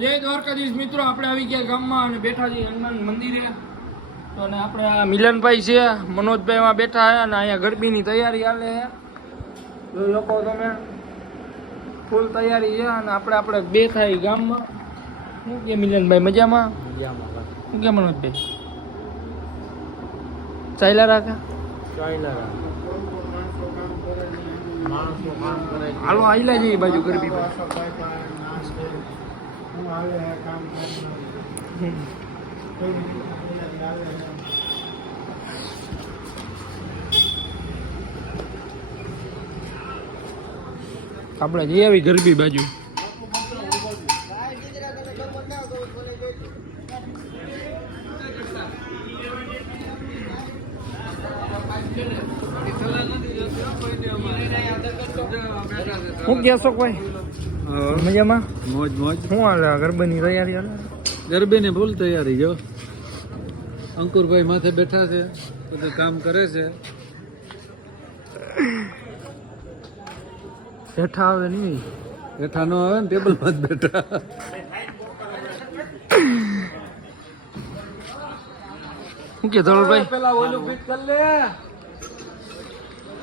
જય દ્વારકાધીશ મિત્રો, આપણે આવી ગયા ગામમાં અને બેઠા છીએ હનુમાન મંદિરે. તો અને આપણે આ મિલનભાઈ છે, મનોજભાઈ માં બેઠા છે અને અહીંયા ગરબીની તૈયારી હાલે છે. જોઈ શકો તમે, ફૂલ તૈયારી છે. અને આપણે બે થાય ગામમાં. શું કે મિલનભાઈ, મજામાં? શું કે મનોજભાઈ, ચાલ્યા રાખે? હાલો આઈલા જઈએ બાજુ ગરબી પર. આપણે જઈ આવી ગરબી બાજુ. શું કહેશો કોઈ? મજામાં? મોજ મોજ. શું હાલે ગરબાની તૈયારી હાલે? ગરબીની ફૂલ તૈયારી જો. અંકુરભાઈ માથે બેઠા છે, બધું કામ કરે છે. હેઠા આવે નહીં? બેઠા નો આવે ને, ટેબલ માં જ બેઠા. શું કે ધવલભાઈ? પેલા ઓલું ફિટ કર લે.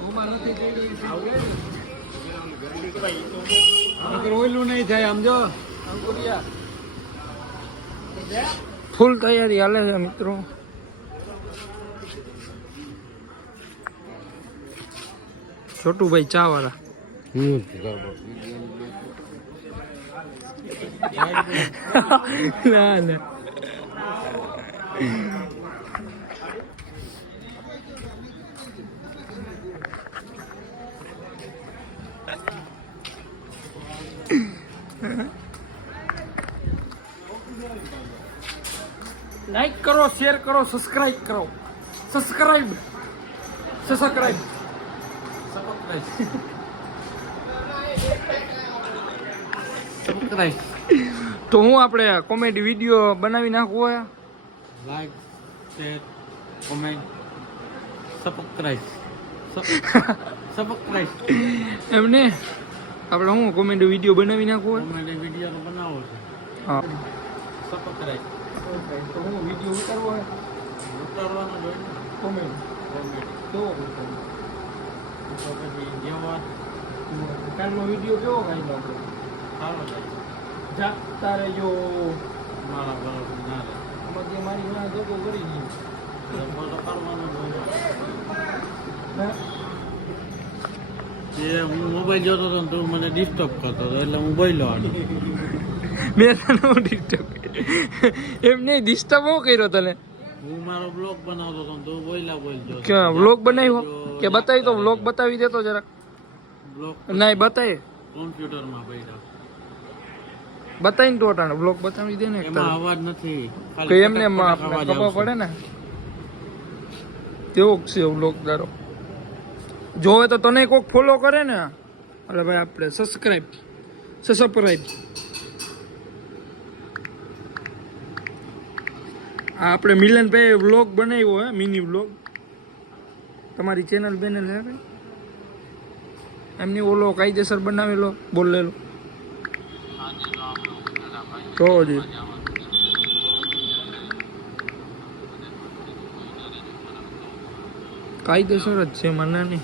ઓમાં નથી ઓયલું નહીં થાય આમ જો. ફૂલ તૈયારી હાલે છે મિત્રો. છોટુભાઈ ચા વાળા. ના ના, લાઈક કરો, શેર કરો, સબસ્ક્રાઇબ કરો. સબસ્ક્રાઇબ. તો હું આપણે કોમેડી વિડીયો બનાવી નાખવું હોય. Like, share, comment, subscribe. એમને આપણે હું કોમેડી વિડીયો બનાવી નાખવું હોય. કોમેડી વિડીયો બનાવો છે. હા, સબસ્ક્રાઇબ. તો હું વિડીયો ઉતારવો હોય. ઉતારવાનો હોય ને. કોમેડી કેવો ઉતારવો? તો પછી જેવા કાલનો વિડીયો કેવો કાઢ્યો આપણે? સારો થાય. જાગતા રહેજો. મારા બરોબર ના રહે. આમાં જે મારી વાહ જગો કરી ગઈ. ફોટો કરવાનો જ હોય. હા? એ હું મોબાઈલ જોતો હતો ને તું મને ડિસ્ટર્બ કરતો હતો એટલે હું બોલ્યો આનો. મેં તને ડિસ્ટર્બ એમ નહીં, ડિસ્ટર્બ હું કર્યો તને? હું મારો બ્લોગ બનાવતો હતો ને તું બોલ્યો. ક્યાં વ્લોગ બનાવ્યો કે બતાવી? તો વ્લોગ બતાવી દેતો જરાક. બ્લોગ નહીં બતાય, કોમ્પ્યુટરમાં પડ્યા. બતાવીને તો અટાણે વ્લોગ બતાવી દે ને એક એમાં તારો. અવાજ નથી. કે એમને ખબર પડે ને કેવો છે વ્લોગ તારો. જોવે તો તને કોઈક ફોલો કરે ને. અરે ભાઈ આપણે સબસ્ક્રાઇબ. આ આપણે મિલનભાઈ વ્લોગ બનાવ્યો હે, મિની વ્લોગ. તમારી ચેનલ બેનલ હે ભાઈ? એમની ઓલો કાયદેસર બનાવેલો બોલેલો તો જી. કાયદેસર જ છે, મને નહીં.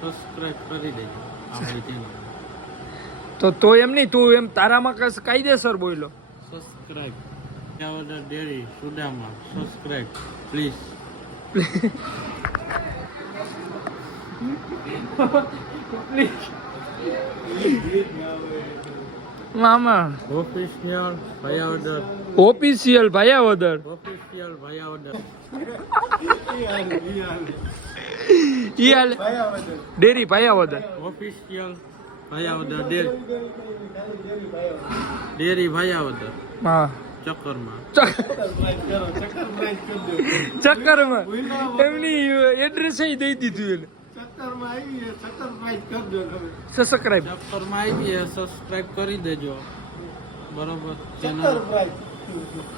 સબસ્ક્રાઇબ કરી દેજો આપણી ચેનલ. તો એમ નહીં, તું એમ તારામાં કાયદેસર બોલ્યો. સબસ્ક્રાઇબ. ત્યાં ડેરી સુદામા સબસ્ક્રાઇબ પ્લીઝ. મામા official Bhayavadar. Official Bhayavadar. Official Bhayavadar. ઈ હાલ dairy Bhayavadar. Official Bhayavadar dairy Bhayavadar. હા, ચક્કરમાં. ચક્કરમાં એમની એડ્રેસ દઈ દીધું એને. સબસ્ક્રાઇબ. ચક્કરમાં આવી સબસ્ક્રાઇબ કરી દેજો. બરોબર.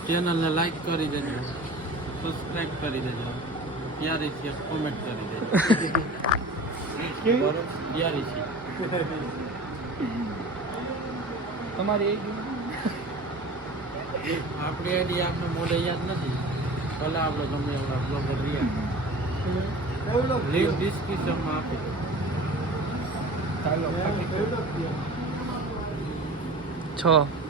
ચેનલને લાઈક કરી દેજો, સબસ્ક્રાઇબ કરી દેજો. ત્યારે કોમેન્ટ કરી દેજો. બરોબર ત્યારે તમારી આપણી આઈડી આપને મોઢે યાદ નથી ભલે આપણે ગમે એવડા બ્લોગર રહ્યા લિંક ડિસ્ક્રિપ્શનમાં આપી દો. ચાલો 6